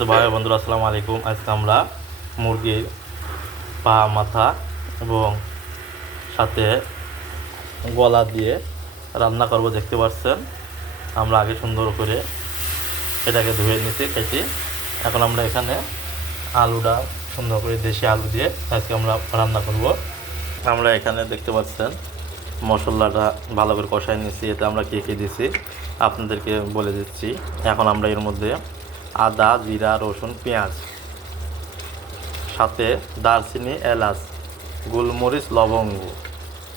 তো ভাই, বন্ধুরা, আসসালামু আলাইকুম। আজকে আমরা মুরগির পা, মাথা এবং সাথে গলা দিয়ে রান্না করব, দেখতে পাচ্ছেন? আমরা আগে সুন্দর করে এটাকে ধুয়ে নিতে কেটে এখন আমরা এখানে আলুটা সুন্দর করে দেশি আলু দিয়ে আজকে আমরা রান্না করব। আমরা এখানে দেখতে পাচ্ছেন, মশলাটা ভালো করে কষাই নিয়েছি। এতে আমরা কী কী দিছি আপনাদেরকে বলে দিচ্ছি। এখন আমরা এর মধ্যে আদা, জিরা, রসুন, পেঁয়াজ। সাথে দারচিনি, এলাচ, গোলমরিচ, লবঙ্গ।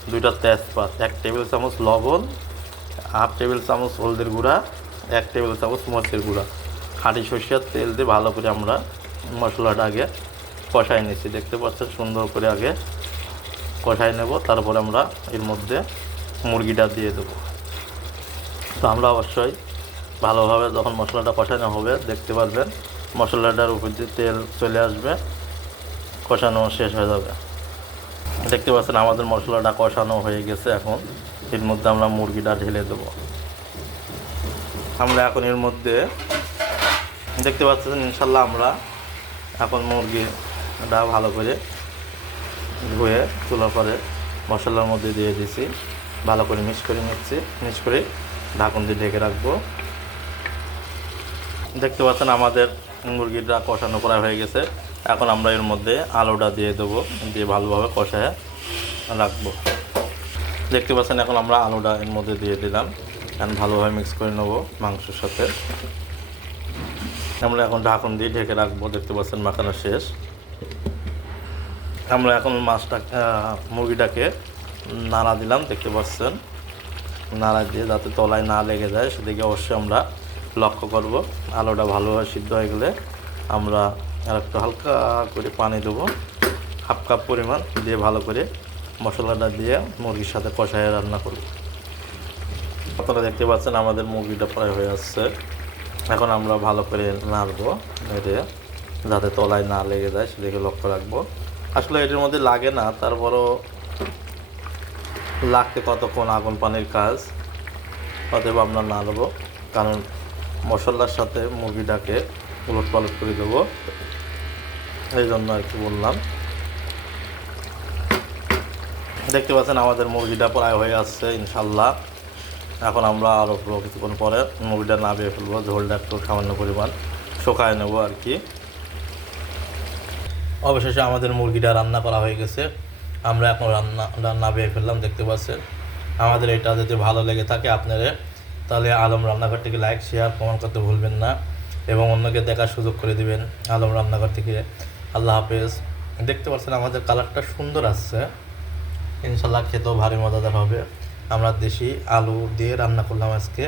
দুইটা তেজপাত, এক টেবিল চামচ লবণ, হাফ টেবিল চামচ হলদির গুঁড়া, এক টেবিল চামচ মরিচের গুঁড়া। খাঁটি সর্ষের তেল দিয়ে ভালো করে আমরা মশলাটা আগে কষাই নিচ্ছি। দেখতে পাচ্ছেন, সুন্দর করে আগে কষাই নেব। তারপরে আমরা এর মধ্যে মুরগিটা দিয়ে দেবো। তো আমরা অবশ্যই ভালোভাবে যখন মশলাটা কষানো হবে, দেখতে পারবেন, মশলাটার উপর দিয়ে তেল চলে আসবে, কষানো শেষ হয়ে যাবে। দেখতে পাচ্ছেন আমাদের মশলাটা কষানো হয়ে গেছে এখন। এর মধ্যে আমরা মুরগিটা ঢেলে দেবো। আমরা এখন এর মধ্যে, দেখতে পাচ্ছেন ইনশাল্লাহ আমরা এখন মুরগিটা ভালো করে ধুয়ে তুলো করে মশলার মধ্যে দিয়ে দিছি ভালো করে মিক্স করে নিচ্ছি। মিক্স করে ঢাকন দিয়ে ঢেকে রাখব। দেখতে পাচ্ছেন আমাদের মুরগিটা কষানো করা হয়ে গেছে। এখন আমরা এর মধ্যে আলুটা দিয়ে দেবো, দিয়ে ভালোভাবে কষায় রাখব। দেখতে পাচ্ছেন এখন আমরা আলুটা এর মধ্যে দিয়ে দিলাম। এখন ভালোভাবে মিক্স করে নেব মাংসের সাথে। আমরা এখন ঢাকন দিয়ে ঢেকে রাখব, দেখতে পাচ্ছেন মাখানো শেষ। আমরা এখন মাছটা মুরগিটাকে নাড়া দিলাম, দেখতে পাচ্ছেন। নাড়া দিয়ে যাতে তলায় না লেগে যায়, সেদিকে অবশ্যই আমরা লক্ষ্য করব। আলুটা ভালোভাবে সিদ্ধ হয়ে গেলে আমরা আর একটু হালকা করে পানি দেবো। হাফ কাপ পরিমাণ দিয়ে ভালো করে মশলাটা দিয়ে মুরগির সাথে কষায় রান্না করব। আপনারা দেখতে পাচ্ছেন আমাদের মুরগিটা প্রায় হয়ে আসছে। এখন আমরা ভালো করে নাড়বো। নেড়ে যাতে তলায় না লেগে যায় সেদিকে লক্ষ্য রাখব। আসলে এটির মধ্যে লাগে না, তারপরও লাগতে কতক্ষণ আগুন পানির কাজ, অতএব আমরা না দেবো কারণ মশলার সাথে মুরগিটাকে উলট পালট করে দেবো। এই জন্য আর কি বললাম। দেখতে পাচ্ছেন আমাদের মুরগিটা প্রায় হয়ে আসছে, ইনশাল্লাহ। এখন আমরা আরও কিছুক্ষণ পরে মুরগিটা নামিয়ে ফেলব, ঝোলটা একটু সামান্য পরিমাণ শুকায় নেব আর কি। অবশেষে আমাদের মুরগিটা রান্না করা হয়ে গেছে। আমরা এখন রান্না বেয়ে ফেললাম, দেখতে পাচ্ছেন। আমাদের এটা যদি ভালো লেগে থাকে আপনারা তাহলে আলম রান্নাঘর থেকে লাইক শেয়ার কমেন্ট করতে ভুলবেন না এবং অন্যকে দেখার সুযোগ করে দিবেন আলম রান্নাঘর থেকে। আল্লাহ হাফেজ। দেখতে পাচ্ছেন আমাদের কালারটা সুন্দর আসছে। ইনশাল্লাহ খেতেও ভারী মজাদার হবে। আমরা দেশি আলু দিয়ে রান্না করলাম আজকে।